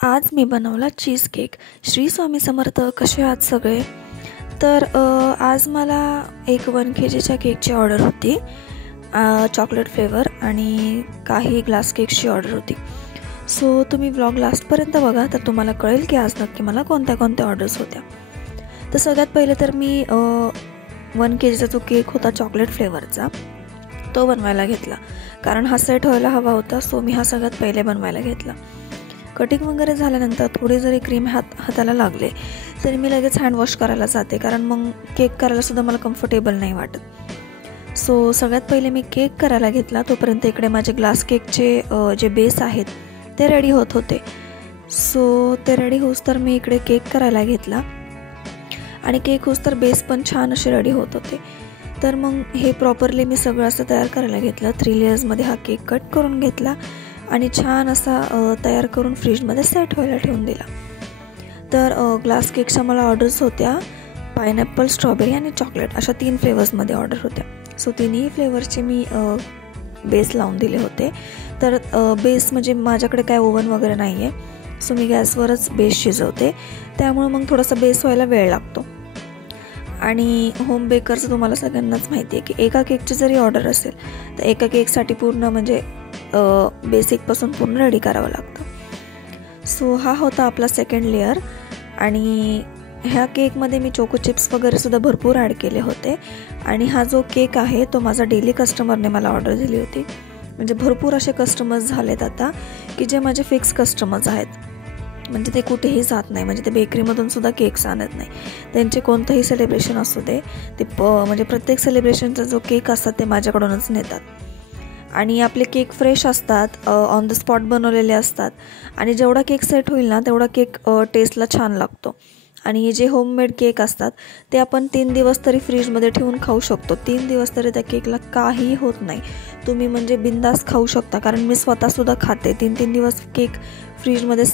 आज मी बनवला cheese cake. Shri Swami Samarth. कसे आहात सगळे? तर आज मला एक 1 kgच्या केकची ऑर्डर होती, चॉकलेट फ्लेवर आणि काही ग्लास केक्सची ऑर्डर होती। सो तुम्ही व्लॉग लास्टपर्यंत बघा, तर तुम्हाला कळेल की आज नक्की मला कोणत्या कोणत्या ऑर्डर्स होत्या। तर सगळ्यात पहिले तर मी 1 kgचा जो केक होता चॉकलेट फ्लेवरचा तो बनवायला घेतला, कारण हा सेट व्हायला हवा होता। सो मी हा सगळ्यात पहिले बनवायला घेतला। कटिंग वगैरे झाल्यानंतर थोडी जरी क्रीम हाताला लागले तरी मी लगेच हँड वॉश करायला जाते, कारण मग केक करायला सुद्धा मला कम्फर्टेबल नाही वाटत। सो सगळ्यात पहिले मी केक करायला घेतला, तोपर्यंत इकडे माझे ग्लास केकचे जे बेस आहेत ते रेडी होत होते। सो ते रेडी होस तर मी इकडे केक करायला घेतला आणि केक होस तर बेस पण छान असे रेडी होत होते। तर मग हे प्रॉपरली मी सगळं असं तयार करायला घेतलं। 3 लेयर्समध्ये हा केक कट करून घेतला आणि छान असा तयार करून फ्रीजमध्ये सेट व्हायला ठेवून दिला। तर ग्लास केकच्या मला ऑर्डर्स होत्या पायनॅपल, स्ट्रॉबेरी आणि चॉकलेट, अशा 3 फ्लेवर्समध्ये ऑर्डर होत्या। सो तिन्ही फ्लेवर्सचे मी बेस लावून दिले होते। तर बेस म्हणजे माझ्याकडे काय ओव्हन वगैरे नाही आहे, सो मी गॅसवरच बेस शिजवते, त्यामुळे मग थोडासा बेस व्हायला वेळ लागतो। आणि होम बेकरचं तुम्हाला सगळ्यांनाच माहिती आहे की एका केकची जरी ऑर्डर असेल तर एका केकसाठी पूर्ण म्हणजे बेसिकपासून पूर्ण रेडी करावं लागतं। सो हा होता आपला सेकंड लेअर आणि ह्या केकमध्ये मी चोको चिप्स वगैरे सुद्धा भरपूर ॲड केले होते। आणि हा जो केक आहे तो माझा डेली कस्टमरने मला ऑर्डर दिली होती, म्हणजे भरपूर असे कस्टमर्स झालेत आता की जे माझे फिक्स कस्टमर्स आहेत, म्हणजे ते कुठेही जात नाही, म्हणजे ते बेकरीमधून सुद्धा केक्स आणत नाही। त्यांचे कोणतंही सेलिब्रेशन असू दे ते म्हणजे प्रत्येक सेलिब्रेशनचा जो केक असतात ते माझ्याकडूनच नेतात। आणि आपले केक फ्रेश असतात, ऑन द स्पॉट बनवलेले असतात आणि जेवढा केक सेट होईल ना तेवढा केक टेस्टला छान लागतो। आणि जे होममेड केक असतात ते आपण 3 दिवस तरी फ्रीजमध्ये ठेवून खाऊ शकतो। 3 दिवस तरी त्या केकला काही होत नाही, तुम्ही म्हणजे बिंदास खाऊ शकता, कारण मी स्वतःसुद्धा खाते 3-3 दिवस केक फ्रीजमध्ये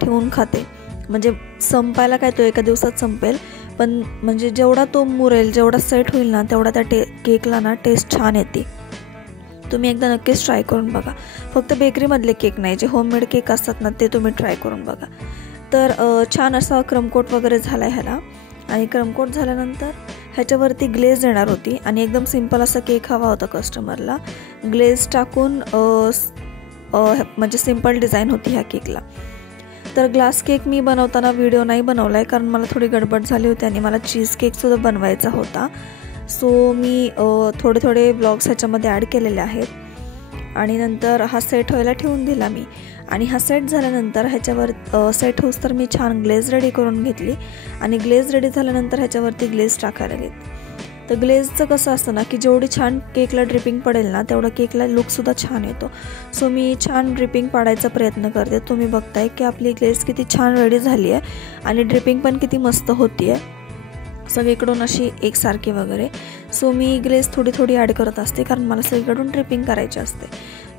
ठेवून खाते। म्हणजे संपायला काय तो एका दिवसात संपेल, पण म्हणजे जेवढा तो मुरेल, जेवढा सेट होईल ना तेवढा त्या केकला ना टेस्ट छान येते। तुम्ही एकदा नक्कीच ट्राय करून बघा। फक्त बेकरीमधले केक नाही, जे होममेड केक असतात ना ते तुम्ही ट्राय करून बघा। तर छान असा क्रमकोट वगैरे झाला आहे ह्याला, आणि क्रमकोट झाल्यानंतर ह्याच्यावरती ग्लेज येणार होती आणि एकदम सिंपल असा केक हवा होता कस्टमरला। ग्लेज टाकून म्हणजे सिंपल डिझाईन होती ह्या केकला। तर ग्लास केक मी बनवताना व्हिडिओ नाही बनवला आहे, कारण मला थोडी गडबड झाली होती आणि मला चीज केकसुद्धा बनवायचा होता। सो मी थोडे ब्लॉग्स ह्याच्यामध्ये ॲड केलेले आहेत। आणि नंतर हा सेट व्हायला ठेवून दिला मी, आणि हा सेट झाल्यानंतर ह्याच्यावर सेट होस तर मी छान ग्लेज रेडी करून घेतली, आणि ग्लेज रेडी झाल्यानंतर ह्याच्यावरती ग्लेज टाकायला घेतली। तर ग्लेजचं कसं असतं ना की जेवढी छान केकला ड्रिपिंग पडेल ना तेवढा केकला लुकसुद्धा छान येतो। सो मी छान ड्रिपिंग पाडायचा प्रयत्न करते। तुम्ही बघताय की आपली ग्लेज किती छान रेडी झाली आहे आणि ड्रिपिंग पण किती मस्त होती आहे सगळीकडून अशी एकसारखी वगैरे। सो मी ग्लेज थोडी ॲड करत असते, कारण मला सगळीकडून ड्रिपिंग करायची असते।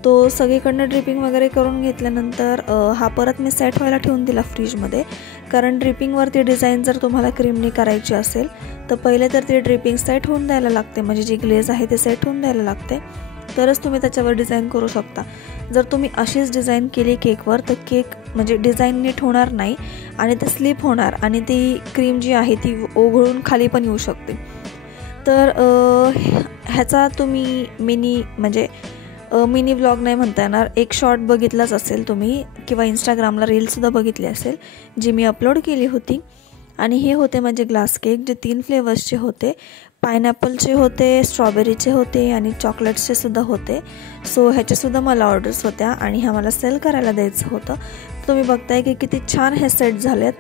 तो सगळीकडनं ड्रिपिंग वगैरे करून घेतल्यानंतर हा परत मी सेट व्हायला ठेवून दिला फ्रीजमध्ये, कारण ड्रिपिंगवरती डिझाईन जर तुम्हाला क्रीमनी करायची असेल तर पहिले तर ती ड्रिपिंग सेट होऊन द्यायला लागते, म्हणजे जी ग्लेज आहे ते सेट होऊन द्यायला लागते, तरच तुम्ही त्याच्यावर डिझाईन करू शकता। जर तुम्ही अशीच डिझाईन केली केकवर तर केक म्हणजे डिझाईन नीट होणार नाही आणि ते स्लिप होणार आणि ती क्रीम जी आहे ती ओघळून खाली पण येऊ शकते। तर ह्याचा तुम्ही मिनी व्लॉग नाही म्हणता येणार, एक शॉर्ट बघितलाच असेल तुम्ही, किंवा इंस्टाग्रामला रीलसुद्धा बघितली असेल जी मी अपलोड केली होती। आणि हे होते माझे ग्लास केक, जे 3 फ्लेवर्सचे होते, पायनॅपलचे होते, स्ट्रॉबेरीचे होते आणि चॉकलेट्सचे सुद्धा होते। सो ह्याच्यासुद्धा मला ऑर्डर्स होत्या आणि ह्या मला सेल करायला द्यायचं होतं। तुम्ही बघताय की किती छान हे सेट झालेत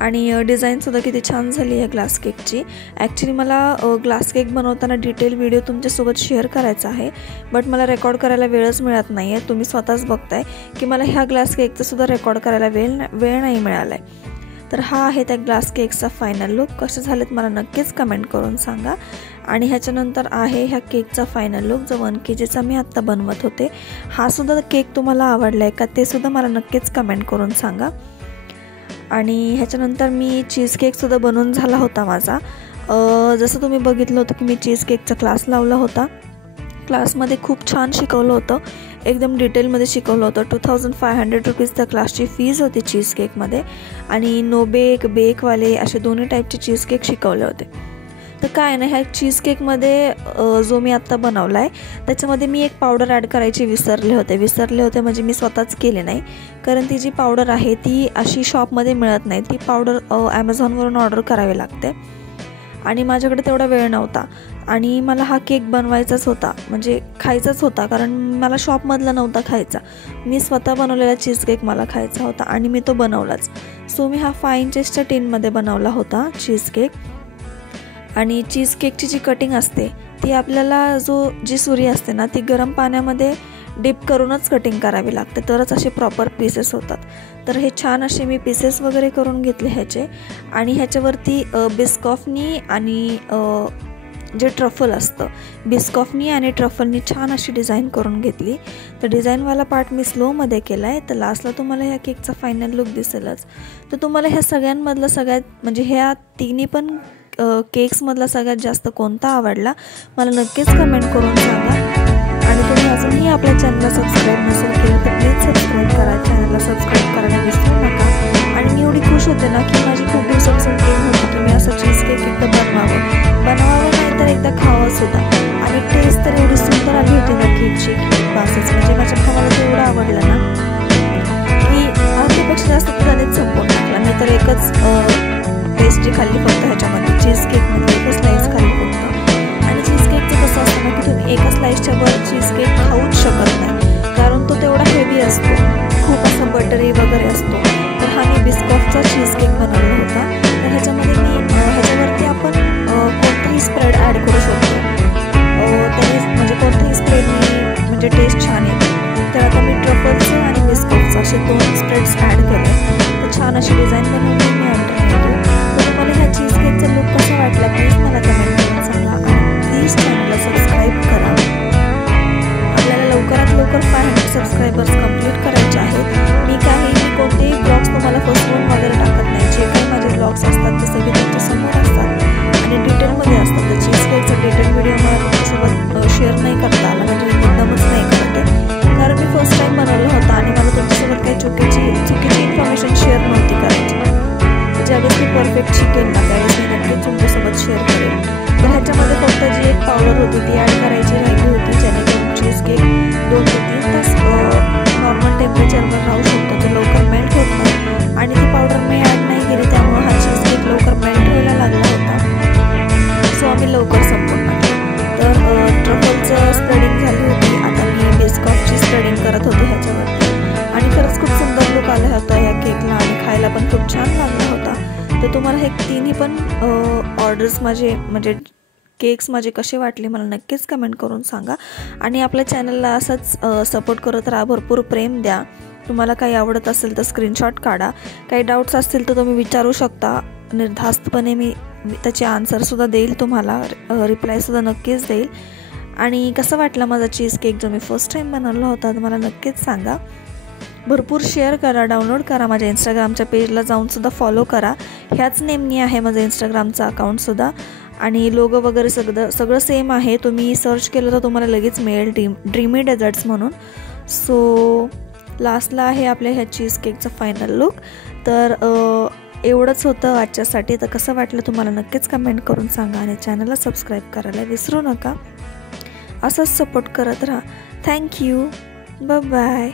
आणि डिझाईनसुद्धा किती छान झाली आहे ग्लास केकची। ॲक्च्युली मला ग्लास केक बनवताना डिटेल व्हिडिओ तुमच्यासोबत शेअर करायचा आहे, बट मला रेकॉर्ड करायला वेळच मिळत नाही आहे। तुम्ही स्वतःच बघताय की मला ह्या ग्लास केकचंसुद्धा रेकॉर्ड करायला वेळ नाही मिळाला आहे। तर हा आहे त्या ग्लास केकचा फायनल लुक। कसे झालेत मला नक्कीच कमेंट करून सांगा। आणि ह्याच्यानंतर आहे ह्या केकचा फायनल लुक, जो 1 kgचा मी आत्ता बनवत होते। हा सुद्धा केक तुम्हाला आवडला आहे का ते सुद्धा मला नक्कीच कमेंट करून सांगा। आणि ह्याच्यानंतर मी चीज केकसुद्धा बनवून झाला होता माझा। जसं तुम्ही बघितलं होतं की मी चीज केकचा क्लास लावला होता, क्लासमध्ये खूप छान शिकवलं होतं। एकदम डिटेलमध्ये शिकवलं होतं. 2500 रुपीज त्या क्लासची फीज होती चीज केकमध्ये. आणि नो बेक, बेकवाले असे दोन्ही टाईपचे चीज केक शिकवले होते. तर काय ना, ह्या चीज केकमध्ये जो मी आत्ता बनवला आहे त्याच्यामध्ये मी एक पावडर ॲड करायची विसरले होते म्हणजे मी स्वतःच केले नाही, कारण ती जी पावडर आहे ती अशी शॉपमध्ये मिळत नाही. ती पावडर ॲमेझॉनवरून ऑर्डर करावी लागते आणि माझ्याकडे तेवढा वेळ नव्हता आणि मला हा केक बनवायचाच होता, म्हणजे खायचाच होता, कारण मला शॉपमधला नव्हता खायचा. मी स्वतः बनवलेला चीज केक मला खायचा होता आणि मी तो बनवलाच. सो मी हा 5 इंचेसच्या टिनमध्ये बनवला होता चीज केक. आणि चीज केकची जी कटिंग असते ती आपल्याला जी सुरी असते ना ती गरम पाण्यामध्ये डिप करूनच कटिंग करावी लागते, तरच असे प्रॉपर पीसेस होतात. तर हे छान असे मी पीसेस वगैरे करून घेतले ह्याचे आणि ह्याच्यावरती बिस्कॉफनी आणि जे ट्रफल असतं बिस्कॉफनी आणि ट्रफलनी छान अशी डिझाईन करून घेतली. तर डिझाईनवाला पार्ट मी स्लोमध्ये केला आहे. तर लास्टला तुम्हाला ह्या केकचा फायनल लुक दिसेलच. तर तुम्हाला ह्या सगळ्यांमधलं म्हणजे ह्या तिन्ही पण केक्समधला सगळ्यात जास्त कोणता आवडला मला नक्कीच कमेंट करून सांगा. आणि तुम्ही अजूनही आपल्या चॅनलला सबस्क्राईब नसेल केलं तर प्लीज सबस्क्राईब करा, चॅनलला सबस्क्राईब करायला विसरू नका. आणि मी एवढी खुश होते ना की माझी खूप दिवसापासून ड्रीम होती की मी असं चीज केक एकदा बनवावं नाही तर एकदा खावं सुद्धा. आणि टेस्ट तर एवढी सुंदर आली होती ना केकची की बासच, म्हणजे माझ्या भावाला ते एवढं आवडलं ना की अर्ध्यापेक्षा जास्त त्यानेच संपवून टाकला. मी तर एकच पेस्ट्री खाल्ली फक्त ह्याच्यामध्ये, चीज केकमध्ये एकच स्लाईस खाल्ली फक्त. आणि चीज केकचं कसं असतं ना की तुम्ही एका स्लाईसच्या वर चीज केक खाऊच शकत नाही, कारण तो तेवढा हेवी असतो, खूप असा बटरी वगैरे असतो. तर हा मी बिस्कॉफचा चीज केक बनवला होता. तर ह्याच्यामध्ये ह्याच्यावरती आपण कोणताही स्प्रेड ॲड करू शकतो, त्याने म्हणजे कोणताही स्प्रेडनी म्हणजे टेस्ट छान येते. तर आता मी ट्रफलचं आणि बिस्कॉफचं असे 2 स्प्रेड्स ॲड केले. तर छान अशी डिझाईन बनवली मी अल्टरनेटिव्ह. तर तुम्हाला ह्या चीज केकचा लुक कसा वाटला प्लीज मला कमेंट करून सांगा आणि प्लीज चॅनलला सबस्क्राईब करा. आपल्याला लवकरात लवकर 500 सबस्क्रायबर्स कंप्लीट करायचे आहेत. मी कोणतेही ब्लॉग्स तुम्हाला फसवून वगैरे टाकत नाही. जे काही माझे ब्लॉग्स असतात ते सगळे तुमच्यासमोर असतात आणि डिटेलमध्ये असतात. तर चीज केकचा डिटेल व्हिडिओ मला तुमच्यासोबत शेअर नाही करता आला, म्हणजे मी एकदमच नाही करते, कारण मी फर्स्ट टाईम बनवलं होतं आणि मला तुमच्यासोबत काही चुकीची इन्फॉर्मेशन शेअर नव्हती करायची. ज्यावेळेस मी परफेक्ट शिकेल ना त्यावेळेस मी नक्कीच तुमच्यासोबत शेअर करेन. तर ह्याच्यामध्ये फक्त जी एक पावडर होती ती ॲड करायची राहिली होती, जेणेकरून चीज केक 2 ते 3 तास नॉर्मल टेम्परेचरवर राहू शकतो, तो लवकर मेल्ट होत नाही. आणि ती पावडर मी ॲड नाही केली त्यामुळे हा चीज केक लवकर मेल्ट व्हायला लागला होता. सो आम्ही लवकर संपवून टाकलं. तर ट्रफलचं स्प्रेडिंग झाली होती. आता मी बिस्कॉफची स्प्रेडिंग करत होते ह्याच्यावरती आणि खरंच खूप सुंदर लुक आला होता ह्या केकला आणि खायला पण खूप छान लागला होता. तर तुम्हाला हे तिन्ही पण ऑर्डर्स म्हणजे केक्स माझे कसे वाटले मला नक्कीच कमेंट करून सांगा. आणि आपल्या चॅनलला असंच सपोर्ट करत राहा, भरपूर प्रेम द्या. तुम्हाला काही आवडत असेल तर स्क्रीनशॉट काढा, काही डाऊट्स असतील तर तुम्ही विचारू शकता. निर्धास्तपणे मी त्याचे आन्सरसुद्धा देईल, तुम्हाला रिप्लायसुद्धा नक्कीच देईल. आणि कसं वाटलं माझा चीज केक जो मी फर्स्ट टाईम बनवला होता तर मला नक्कीच सांगा. भरपूर शेअर करा, डाउनलोड करा, माझ्या इंस्टाग्रामच्या पेजला जाऊनसुद्धा फॉलो करा. ह्याच नेमनी आहे माझं इंस्टाग्रामचं अकाउंटसुद्धा आणि लोगो वगैरे सगळं सेम आहे. तुम्ही सर्च केलं तर तुम्हाला लगेच मिळेल ड्रीमी डेझर्ट्स म्हणून. सो लास्टला आहे आपल्या ह्या चीज केकचं फायनल लुक. तर एवढंच होतं आजच्यासाठी. तर कसं वाटलं तुम्हाला नक्कीच कमेंट करून सांगा आणि चॅनलला सबस्क्राईब करायला विसरू नका. असंच सपोर्ट करत राहा. थँक्यू. बाय.